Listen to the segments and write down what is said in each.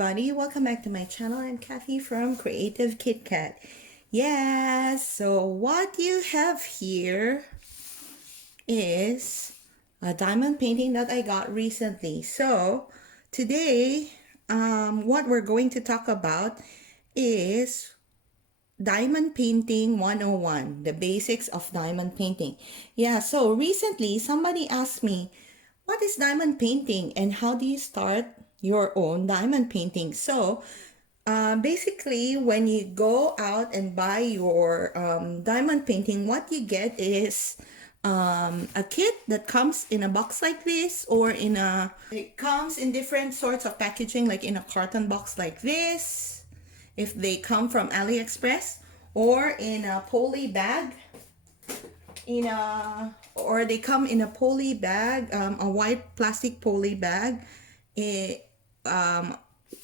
everybody, welcome back to my channel. I'm Kathy from Creative KitKat. Yes, so what you have here is a diamond painting that I got recently. So today, what we're going to talk about is Diamond Painting 101, the basics of diamond painting. Yeah, so recently somebody asked me, what is diamond painting and how do you start your own diamond painting? So basically, when you go out and buy your diamond painting, what you get is a kit that comes in a box like this, or it comes in different sorts of packaging, like in a carton box like this, if they come from AliExpress, or in a poly bag, or they come in a poly bag, a white plastic poly bag,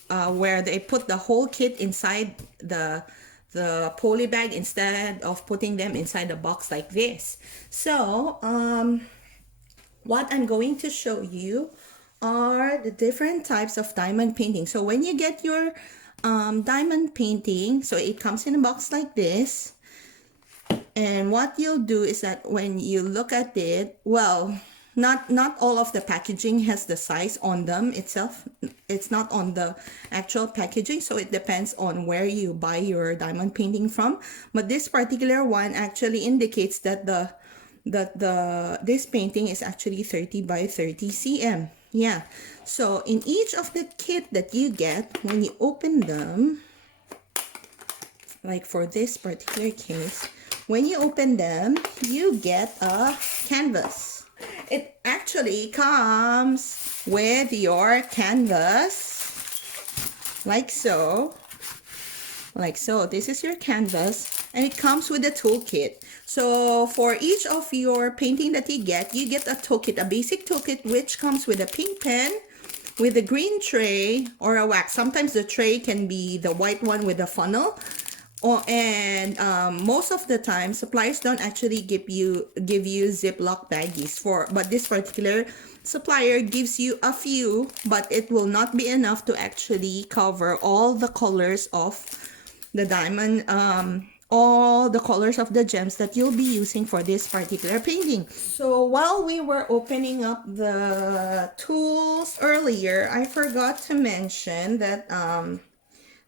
where they put the whole kit inside the poly bag instead of putting them inside a box like this. So what I'm going to show you are the different types of diamond painting. So when you get your diamond painting, so it comes in a box like this, and what you'll do is that when you look at it, well, not all of the packaging has the size on them itself. It's not on the actual packaging, so it depends on where you buy your diamond painting from. But this particular one actually indicates that this painting is actually 30 by 30 cm. Yeah, so in each of the kit that you get, when you open them, like for this particular case, when you open them, you get a canvas. It actually comes with your canvas, like so. Like so. This is your canvas, and it comes with a toolkit. So for each of your painting that you get a toolkit, a basic toolkit, which comes with a pink pen, with a green tray, or a wax. Sometimes the tray can be the white one with a funnel. And most of the time suppliers don't actually give you Ziploc baggies but this particular supplier gives you a few, but it will not be enough to actually cover all the colors of the diamond, all the colors of the gems that you'll be using for this particular painting. So while we were opening up the tools earlier, I forgot to mention that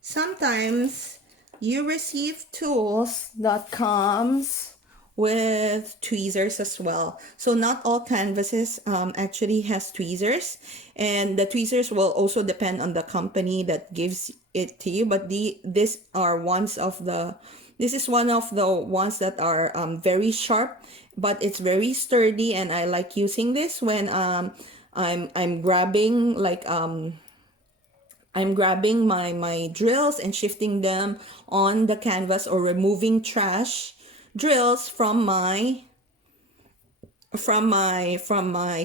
sometimes you receive tools that comes with tweezers as well. So not all canvases actually has tweezers, and the tweezers will also depend on the company that gives it to you. But this is one of the ones that are very sharp, but it's very sturdy, and I like using this when I'm grabbing my drills and shifting them on the canvas, or removing trash drills from my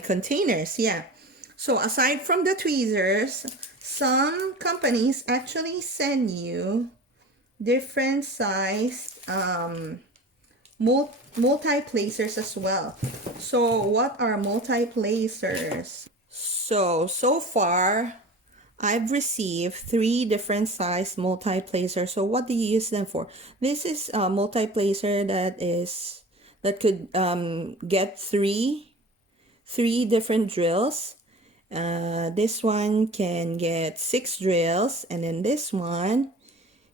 containers. Yeah. So aside from the tweezers, some companies actually send you different sized multi-placers as well. So what are multi-placers? So far I've received 3 different size multi-placer. So what do you use them for? This is a multi-placer that could get three different drills. This one can get 6 drills, and then this one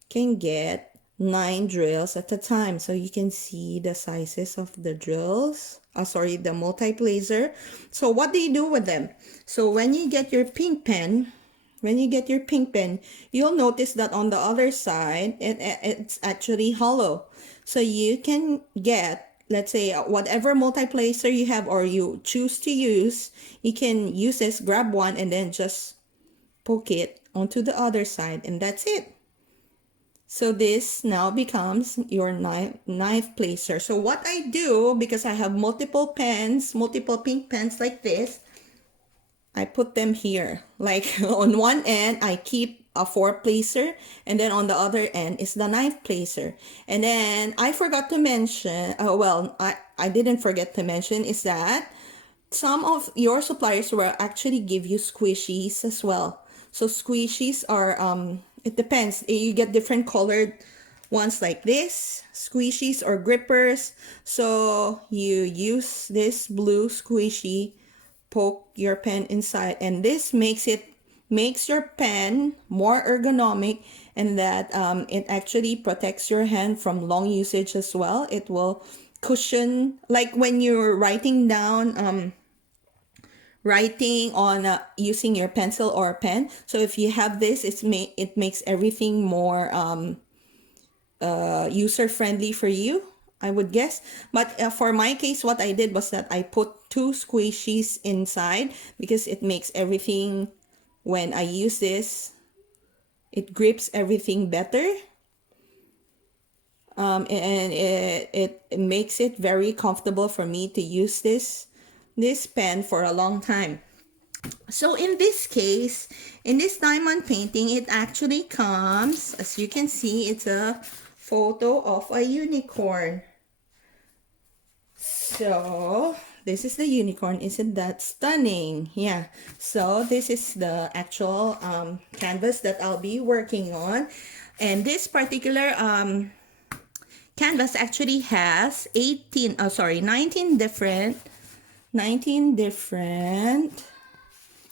can get 9 drills at a time. So you can see the sizes of the drills. The multi-placer. So what do you do with them? So when you get your pink pen, you'll notice that on the other side, it's actually hollow. So you can get, let's say, whatever multi-placer you have or you choose to use, you can use this, grab one, and then just poke it onto the other side, and that's it. So this now becomes your knife placer. So what I do, because I have multiple pink pens like this, I put them here. Like on one end, I keep a 4 placer, and then on the other end is the knife placer. And then I forgot to mention, I didn't forget to mention, is that some of your suppliers will actually give you squishies as well. So squishies are, it depends. You get different colored ones like this, squishies or grippers. So you use this blue squishy, poke your pen inside, and this makes your pen more ergonomic, and that it actually protects your hand from long usage as well. It will cushion, like when you're writing down, writing on using your pencil or pen. So if you have this, it makes everything more user friendly for you, I would guess. But for my case, what I did was that I put two squishies inside because it makes everything, when I use this, it grips everything better. And it makes it very comfortable for me to use this pen for a long time. So in this case, in this diamond painting, it actually comes, as you can see, it's a photo of a unicorn. So this is the unicorn. Isn't that stunning? Yeah. So this is the actual canvas that I'll be working on. And this particular canvas actually has 19 different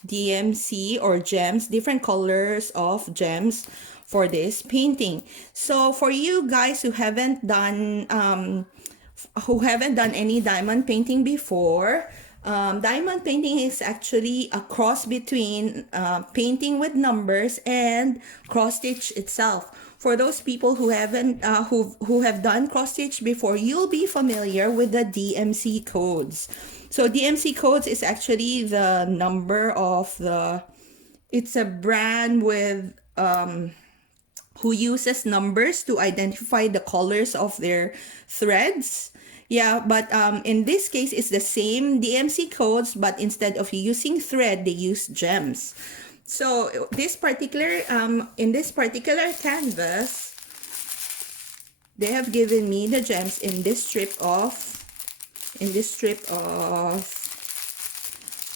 DMC or gems, different colors of gems for this painting. So for you guys who haven't done any diamond painting before, diamond painting is actually a cross between painting with numbers and cross stitch itself. For those people who haven't who have done cross stitch before, you'll be familiar with the DMC codes. So DMC codes is actually the number of the, it's a brand with who uses numbers to identify the colors of their threads. Yeah, but in this case, it's the same DMC codes, but instead of using thread, they use gems. So this particular in this particular canvas, they have given me the gems in this strip of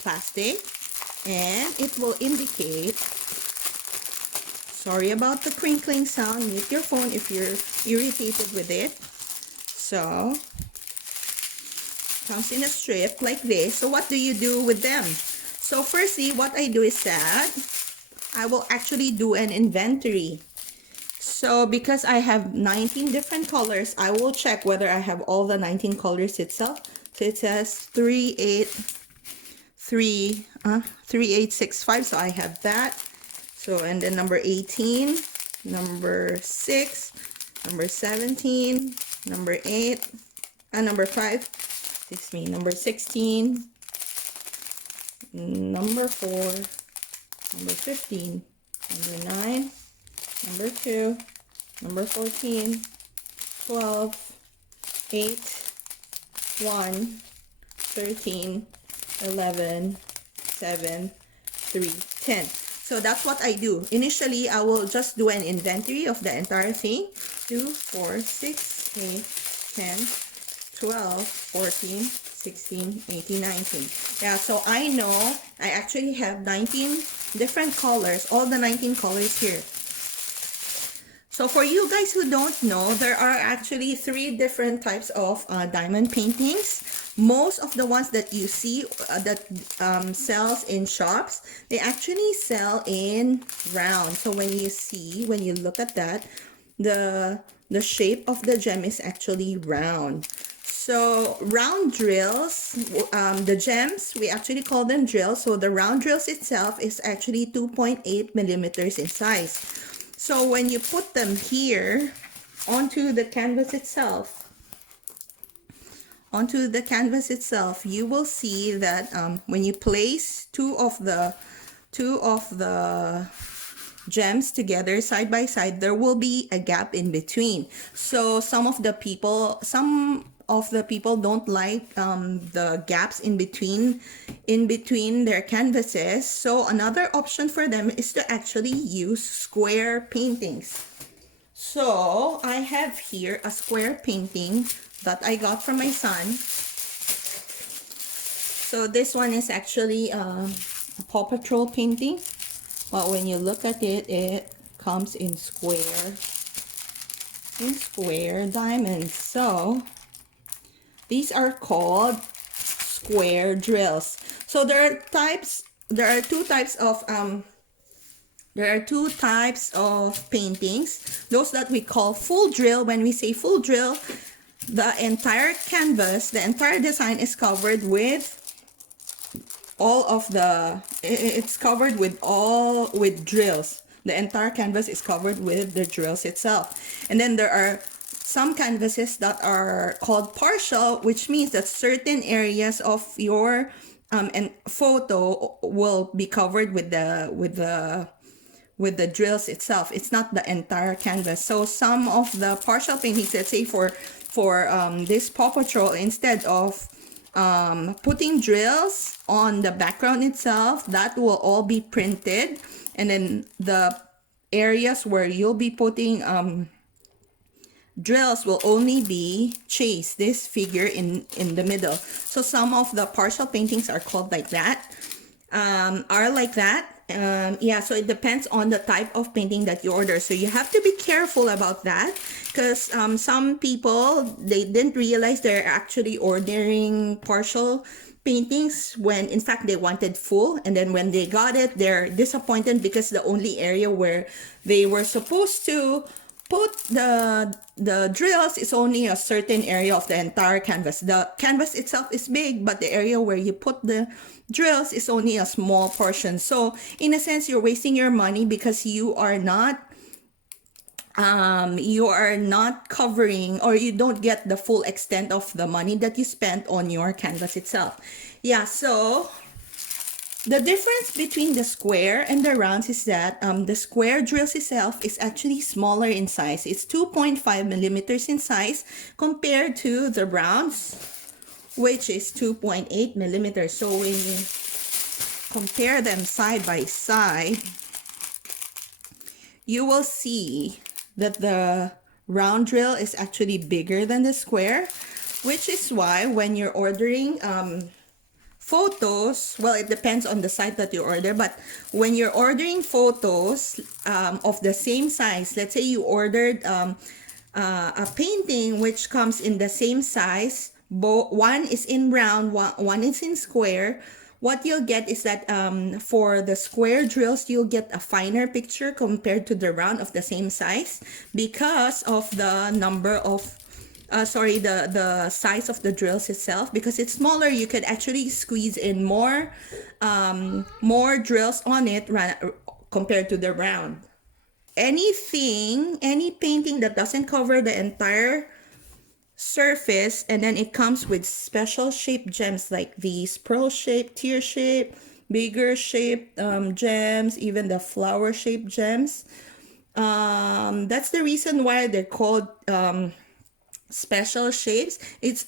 plastic, and it will indicate, sorry about the crinkling sound, mute your phone if you're irritated with it. So comes in a strip like this. So what do you do with them? So firstly, what I do is that I will actually do an inventory. So because I have 19 different colors, I will check whether I have all the 19 colors itself. So it says 3865, so I have that. So, and then number 18, number 6, number 17, number 8, and number 5, number 16, number 4, number 15, number 9, number 2, number 14, 12, 8, 1, 13, 11, 7, 3, 10. So that's what I do. Initially, I will just do an inventory of the entire thing. 2, 4, 6, 8, 10, 12, 14, 16, 18, 19. Yeah, so I know I actually have 19 different colors, all the 19 colors here. So for you guys who don't know, there are actually 3 different types of diamond paintings. Most of the ones that you see that sells in shops, they actually sell in round. So when you look at that, the shape of the gem is actually round. So round drills, the gems, we actually call them drills. So the round drills itself is actually 2.8 millimeters in size. So when you put them here onto the canvas itself, you will see that when you place two of the gems together side by side, there will be a gap in between. So some of the people don't like the gaps in between their canvases. So another option for them is to actually use square paintings. So I have here a square painting that I got from my son. So this one is actually a Paw Patrol painting. But when you look at it, it comes in square diamonds. So these are called square drills. So there are two types of paintings. Those that we call full drill. When we say full drill, the entire canvas, the entire design is covered with it's covered with drills. The entire canvas is covered with the drills itself. And then there are some canvases that are called partial, which means that certain areas of your and photo will be covered with the drills itself. It's not the entire canvas. So some of the partial paintings, let's say for this Paw Patrol, instead of putting drills on the background itself, that will all be printed, and then the areas where you'll be putting drills will only be chased, this figure in the middle. So some of the partial paintings are called like that, yeah, so it depends on the type of painting that you order. So you have to be careful about that, because some people, they didn't realize they're actually ordering partial paintings when in fact they wanted full, and then when they got it, they're disappointed because the only area where they were supposed to put the drills is only a certain area of the entire canvas. The canvas itself is big, but the area where you put the drills is only a small portion. So in a sense, you're wasting your money because you are not covering, or you don't get the full extent of the money that you spent on your canvas itself. Yeah, so the difference between the square and the rounds is that the square drills itself is actually smaller in size. It's 2.5 millimeters in size compared to the rounds, which is 2.8 millimeters. So when you compare them side by side, you will see that the round drill is actually bigger than the square, which is why when you're ordering photos, well, it depends on the site that you order, but when you're ordering photos of the same size, let's say you ordered a painting which comes in the same size, one is in round, one is in square, what you'll get is that for the square drills, you'll get a finer picture compared to the round of the same size, because of the number of the size of the drills itself. Because it's smaller, you could actually squeeze in more drills on it compared to the round. Any painting that doesn't cover the entire surface, and then it comes with special shaped gems like these pearl shape, tear shape, bigger shaped gems, even the flower shaped gems, that's the reason why they're called special shapes.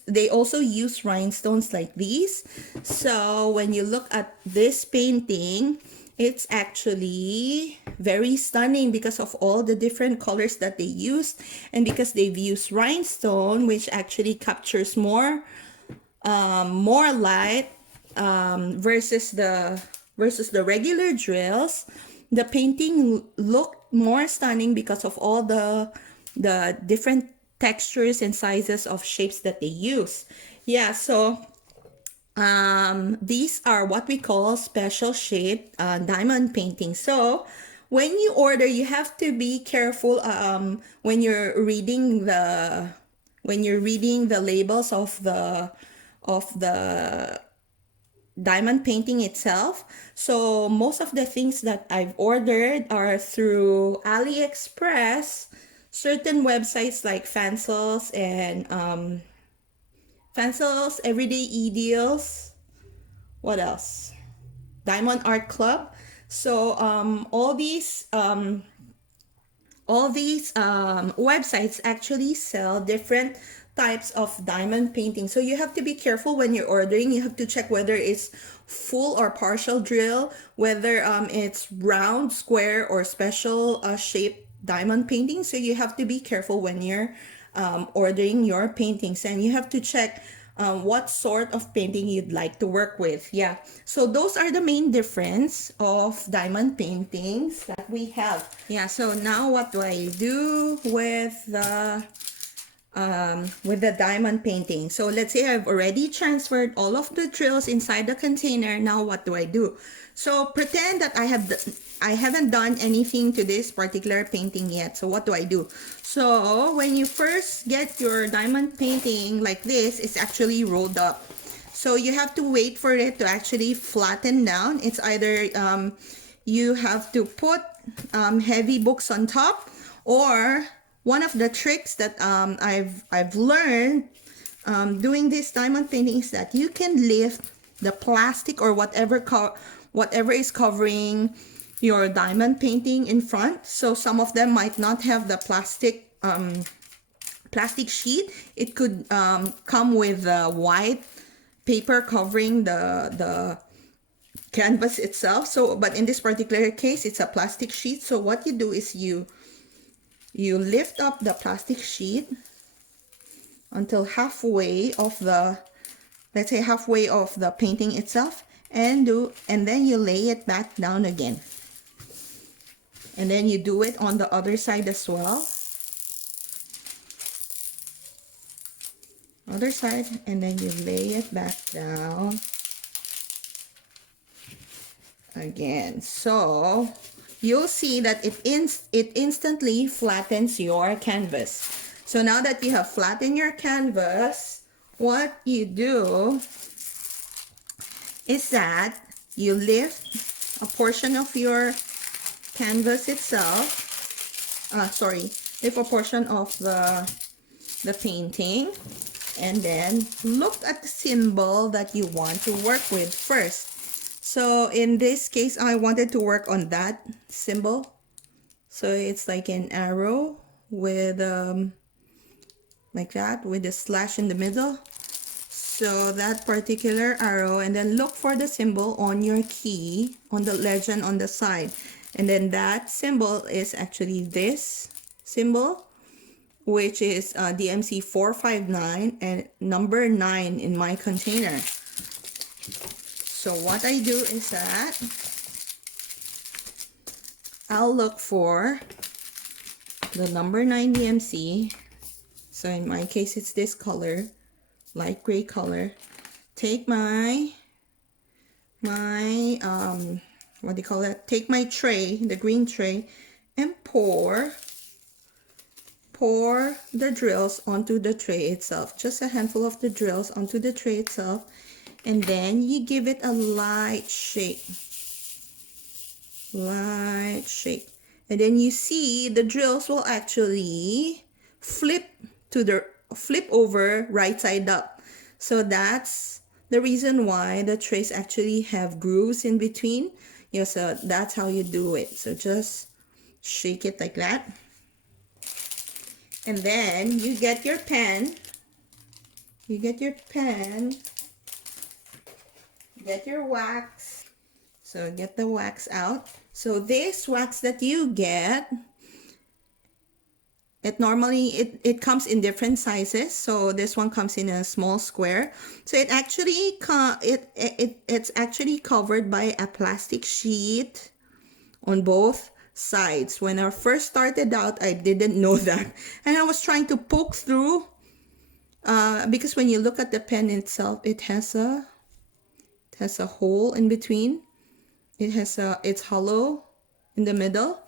They also use rhinestones like these. So when you look at this painting, it's actually very stunning because of all the different colors that they used, and because they've used rhinestone, which actually captures more light versus the regular drills. The painting looked more stunning because of all the different textures and sizes of shapes that they use. Yeah, so these are what we call special shaped diamond paintings. So when you order, you have to be careful when you're reading the labels of the diamond painting itself. So most of the things that I've ordered are through AliExpress, certain websites like Fansels and Fansels, Everyday E-Deals, what else? Diamond Art Club. So all these websites actually sell different types of diamond painting. So you have to be careful when you're ordering. You have to check whether it's full or partial drill, whether it's round, square, or special shaped diamond painting. So you have to be careful when you're ordering your paintings, and you have to check what sort of painting you'd like to work with. Yeah, so those are the main difference of diamond paintings that we have. Yeah, so now what do I do with the diamond painting? So let's say I've already transferred all of the drills inside the container. Now what do I do? So pretend that I haven't done anything to this particular painting yet. So what do I do? So when you first get your diamond painting like this, it's actually rolled up. So you have to wait for it to actually flatten down. It's either you have to put heavy books on top, or one of the tricks that I've learned doing this diamond painting is that you can lift the plastic or whatever is covering your diamond painting in front. So some of them might not have the plastic sheet. It could come with white paper covering the canvas itself. So but in this particular case, it's a plastic sheet. So what you do is you lift up the plastic sheet until halfway of the, let's say halfway of the painting itself, and then you lay it back down again. And then you do it on the other side as well. Other side, and then you lay it back down again. So you'll see that it instantly flattens your canvas. So now that you have flattened your canvas, what you do is that you lift a portion of your canvas itself. Lift a portion of the painting, and then look at the symbol that you want to work with first. So in this case, I wanted to work on that symbol. So it's like an arrow with like that, with a slash in the middle. So that particular arrow, and then look for the symbol on your key, on the legend on the side. And then that symbol is actually this symbol, which is DMC 459 and number 9 in my container. So what I do is that I'll look for the number 9 DMC. So in my case, it's this color, light gray color. Take my what do you call that? Take my tray, the green tray, and pour the drills onto the tray itself. Just a handful of the drills onto the tray itself, and then you give it a light shake. And then you see the drills will actually flip over right side up. So that's the reason why the trays actually have grooves in between. Yeah, so that's how you do it. So just shake it like that. And then you get your pen. Get your wax. So get the wax out. So this wax that you get, it comes in different sizes. So this one comes in a small square. So it actually it's actually covered by a plastic sheet on both sides. When I first started out, I didn't know that, and I was trying to poke through because when you look at the pen itself, it has a hole in between. It's hollow in the middle.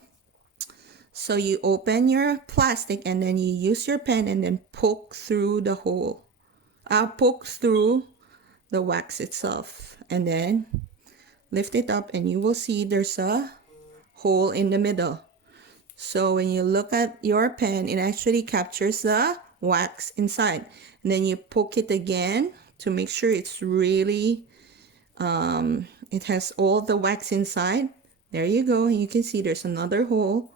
So you open your plastic, and then you use your pen and then poke through the hole. Poke through the wax itself, and then lift it up, and you will see there's a hole in the middle. So when you look at your pen, it actually captures the wax inside. And then you poke it again to make sure it's really, it has all the wax inside. There you go. You can see there's another hole.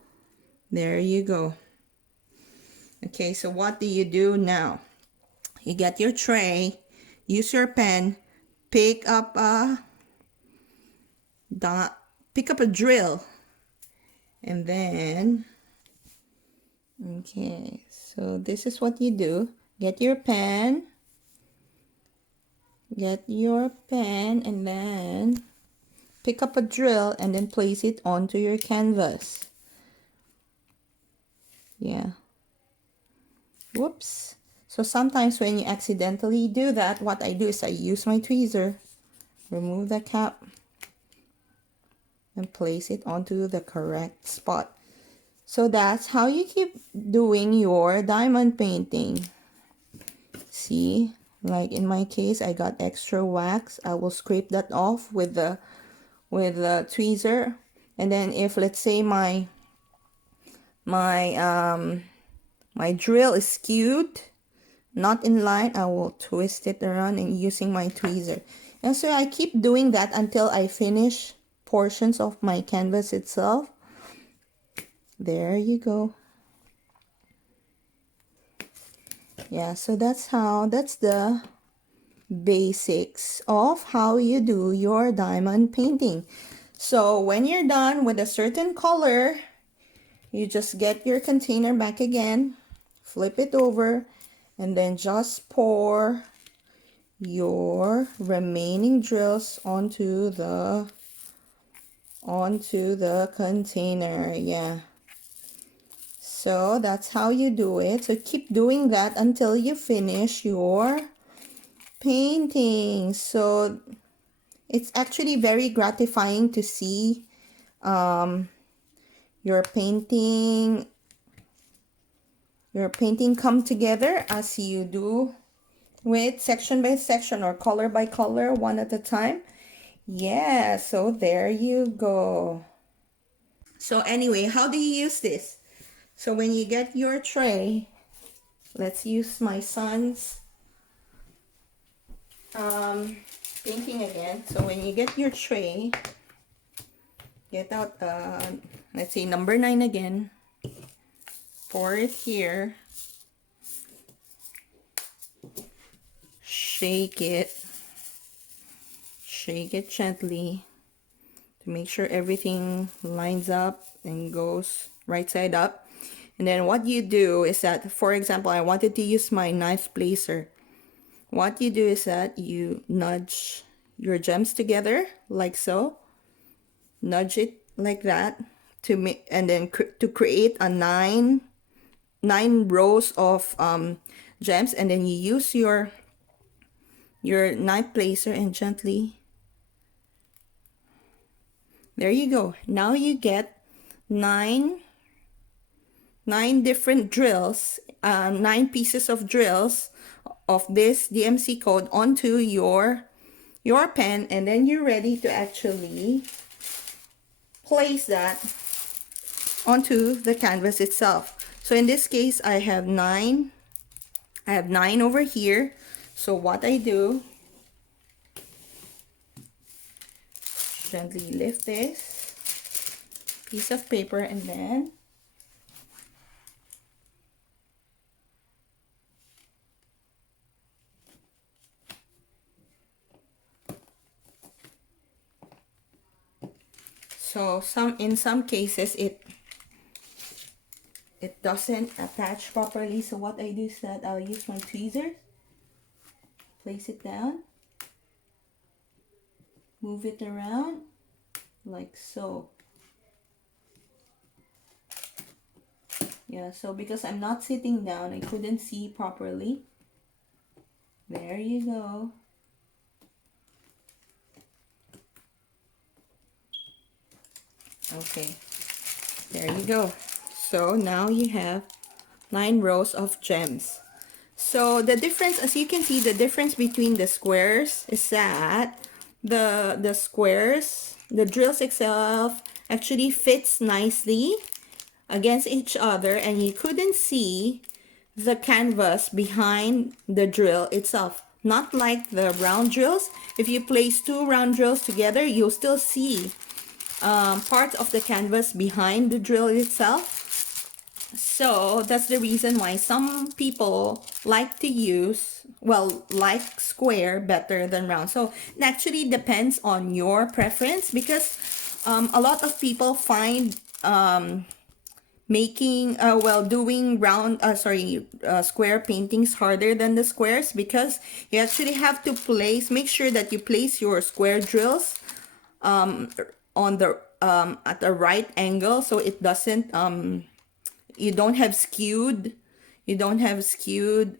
There you go. Okay, so what do you do now? You get your tray, use your pen, pick up a drill, and then, okay, so this is what you do. Get your pen, Get your pen and then pick up a drill and then place it onto your canvas. Yeah. Whoops. So sometimes when you accidentally do that, what I do is I use my tweezer, remove the cap, and place it onto the correct spot. So that's how you keep doing your diamond painting. See, like in my case, I got extra wax. I will scrape that off with the tweezer. And then if let's say my drill is skewed, not in line, I will twist it around and using my tweezer. And so I keep doing that until I finish portions of my canvas itself. There you go. Yeah, so that's the basics of how you do your diamond painting. So when you're done with a certain color, you just get your container back again, flip it over, and then just pour your remaining drills onto the container. Yeah, so that's how you do it. So keep doing that until you finish your painting. So it's actually very gratifying to see your painting come together as you do with section by section or color by color, one at a time. Yeah, so there you go. So anyway, how do you use this? So when you get your tray, let's use my son's painting again. So when you get your tray, get out let's say number 9 again, pour it here, shake it gently to make sure everything lines up and goes right side up. And then what you do is that, for example, I wanted to use my knife placer. What you do is that you nudge your gems together like so, nudge it like that to make, and then to create a nine rows of gems, and then you use your knife placer and gently, there you go. Now you get nine different drills, 9 pieces of drills of this DMC code onto your pen, and then you're ready to actually place that onto the canvas itself. So in this case, I have 9 over here. So what I do, gently lift this piece of paper, and then so in some cases it doesn't attach properly. So what I do is that I'll use my tweezers, place it down, move it around like so. Yeah, so because I'm not sitting down, I couldn't see properly. There you go. Okay, there you go. So now you have 9 rows of gems. So the difference, as you can see, the difference between the squares is that the squares, the drills itself actually fits nicely against each other, and you couldn't see the canvas behind the drill itself. Not like the round drills. If you place 2 round drills together, you'll still see part of the canvas behind the drill itself. So that's the reason why some people like to use, well, like square better than round. So it actually depends on your preference, because a lot of people find making doing square paintings harder than the squares, because you actually have to make sure that you place your square drills on the at the right angle, so it doesn't you don't have skewed you don't have skewed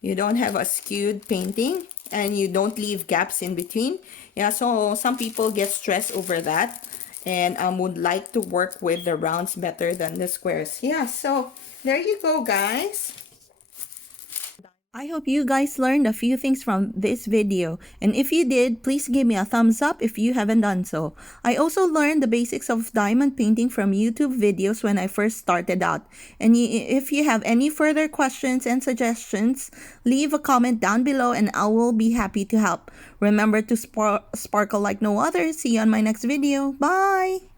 you don't have a skewed painting, and you don't leave gaps in between. Yeah, so some people get stressed over that, and would like to work with the rounds better than the squares. Yeah, so there you go, guys. I hope you guys learned a few things from this video, and if you did, please give me a thumbs up if you haven't done so. I also learned the basics of diamond painting from YouTube videos when I first started out, and if you have any further questions and suggestions, leave a comment down below and I will be happy to help. Remember to sparkle like no other. See you on my next video. Bye!